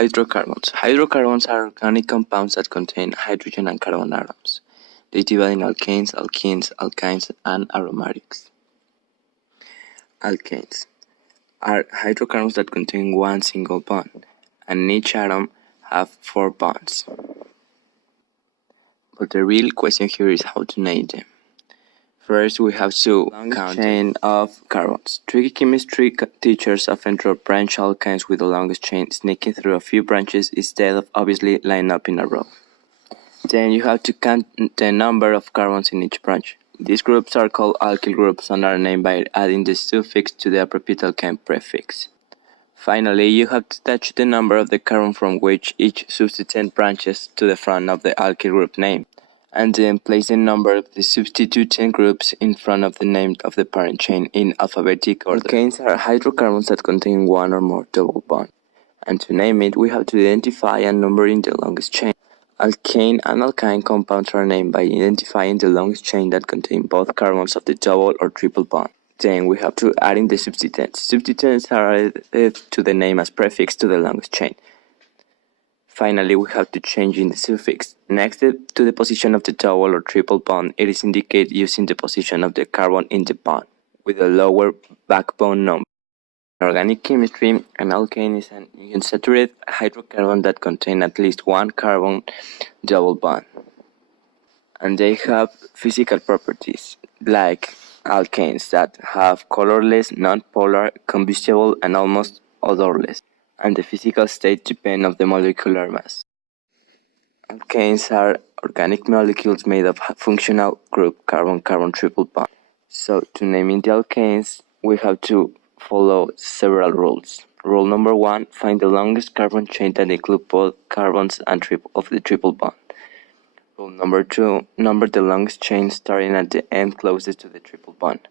Hydrocarbons. Hydrocarbons are organic compounds that contain hydrogen and carbon atoms. They divide in alkanes, alkenes, alkynes, and aromatics. Alkanes are hydrocarbons that contain one single bond, and each atom have 4 bonds. But the real question here is how to name them. First, we have to count the chain of carbons. Tricky chemistry teachers often draw branch alkynes with the longest chain sneaking through a few branches instead of obviously lining up in a row. Then you have to count the number of carbons in each branch. These groups are called alkyl groups and are named by adding the suffix to the appropriate alkyne prefix. Finally, you have to attach the number of the carbon from which each substituent branches to the front of the alkyl group name, and then place the number of the substituent groups in front of the name of the parent chain in alphabetic order. Alkanes are hydrocarbons that contain one or more double bonds, and to name it, we have to identify and number in the longest chain. Alkane and alkyne compounds are named by identifying the longest chain that contain both carbons of the double or triple bond. Then we have to add in the substituents. Substituents are added to the name as prefix to the longest chain. Finally, we have to change in the suffix. Next to the position of the double or triple bond, it is indicated using the position of the carbon in the bond, with a lower backbone number. In organic chemistry, an alkane is an unsaturated hydrocarbon that contains at least one carbon double bond. And they have physical properties, like alkanes that have colorless, non-polar, combustible, and almost odorless, and the physical state depends on the molecular mass. Alkanes are organic molecules made of a functional group carbon-carbon triple bond. So to naming the alkanes, we have to follow several rules. Rule number 1, find the longest carbon chain that includes both carbons and of the triple bond. Rule number 2, number the longest chain starting at the end closest to the triple bond.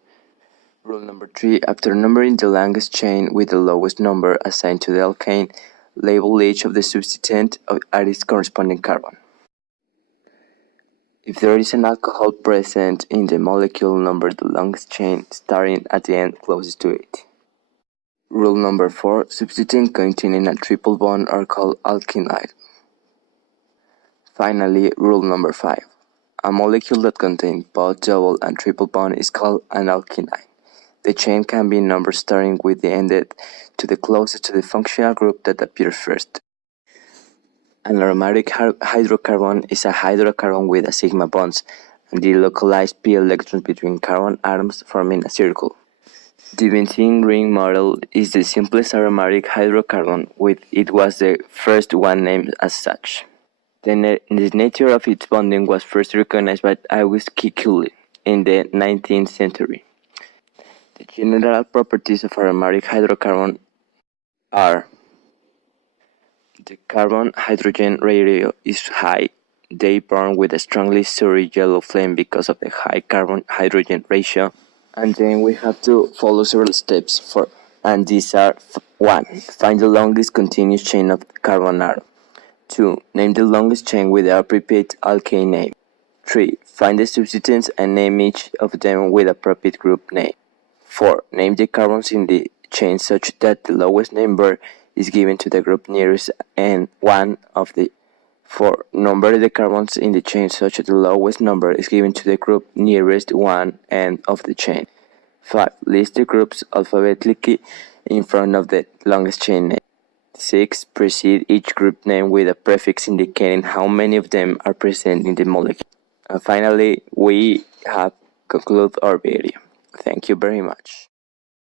Rule number 3, after numbering the longest chain with the lowest number assigned to the alkane, label each of the substituent at its corresponding carbon. If there is an alcohol present in the molecule, number the longest chain starting at the end closest to it. Rule number 4, substituents containing a triple bond are called alkynyl. Finally, rule number 5, a molecule that contains both double and triple bond is called an alkynyl. The chain can be numbered starting with the ended to the closest to the functional group that appears first. An aromatic hydrocarbon is a hydrocarbon with a sigma bonds and the localized p electrons between carbon atoms forming a circle. The benzene ring model is the simplest aromatic hydrocarbon, with it was the first one named as such. The nature of its bonding was first recognized by August Kekule in the 19th century. The general properties of aromatic hydrocarbon are: the carbon-hydrogen ratio is high. They burn with a strongly syrupy yellow flame because of the high carbon-hydrogen ratio. And then we have to follow several steps and these are: 1. Find the longest continuous chain of carbon atom. 2. Name the longest chain with the appropriate alkane name. 3. Find the substituents and name each of them with appropriate group name. 4. Name the carbons in the chain such that the lowest number is given to the group nearest and one of the 4. Number the carbons in the chain such that the lowest number is given to the group nearest one end of the chain. 5. List the groups alphabetically in front of the longest chain name. 6. Precede each group name with a prefix indicating how many of them are present in the molecule. And finally, we have concluded our video. Thank you very much.